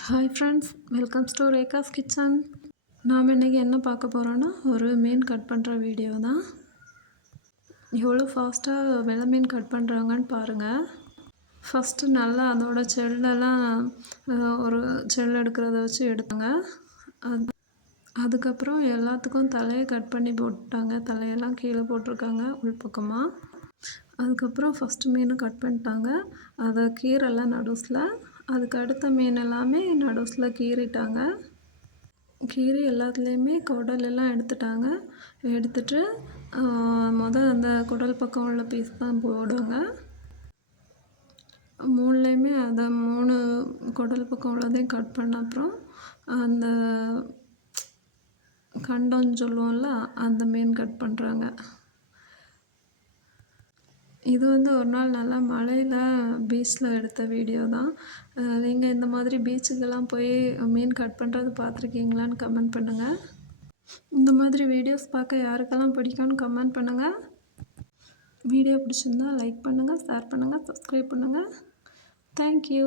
Hi friends, welcomes to Rekha's kitchen. நாம் இன்றைக்கி என்ன பார்க்க போகிறோன்னா, ஒரு மீன் கட் பண்ணுற வீடியோ தான். எவ்வளோ ஃபாஸ்ட்டாக வெலை மீன் கட் பண்ணுறாங்கன்னு பாருங்கள். ஃபஸ்ட்டு நல்லா அதோட செல்லெல்லாம் ஒரு செல் எடுக்கிறத வச்சு எடுத்துங்க. அதுக்கப்புறம் எல்லாத்துக்கும் தலையை கட் பண்ணி போட்டாங்க. தலையெல்லாம் கீழே போட்டிருக்காங்க உள்பக்கமாக. அதுக்கப்புறம் ஃபஸ்ட்டு மீன் கட் பண்ணிட்டாங்க. அதை கீரைலாம் நடுஸில். அதுக்கு அடுத்த மீன் எல்லாமே நடுஸில் கீறிட்டாங்க. கீறி எல்லாத்துலேயுமே குடல் எல்லாம் எடுத்துட்டாங்க. எடுத்துட்டு அந்த குடல் பக்கம் உள்ள பீஸ் தான் போடுங்க. மூணுலேயுமே அதை 3 குடல் பக்கம் உள்ளதையும் கட் பண்ண அப்புறம் அந்த கண்டம்னு சொல்லுவோம்ல, அந்த மீன் கட் பண்ணுறாங்க. இது ஒரு நாள் நல்லா மழையில் பீச்சில் எடுத்த வீடியோ தான். நீங்கள் இந்த மாதிரி பீச்சுக்கெல்லாம் போய் மீன் கட் பண்ணுறது பார்த்துருக்கீங்களான்னு கமெண்ட் பண்ணுங்கள். இந்த மாதிரி வீடியோஸ் பார்க்க யாருக்கெல்லாம் பிடிக்கும்னு கமெண்ட் பண்ணுங்கள். வீடியோ பிடிச்சிருந்தா லைக் பண்ணுங்கள், ஷேர் பண்ணுங்கள், சப்ஸ்கிரைப் பண்ணுங்கள். தேங்க்யூ.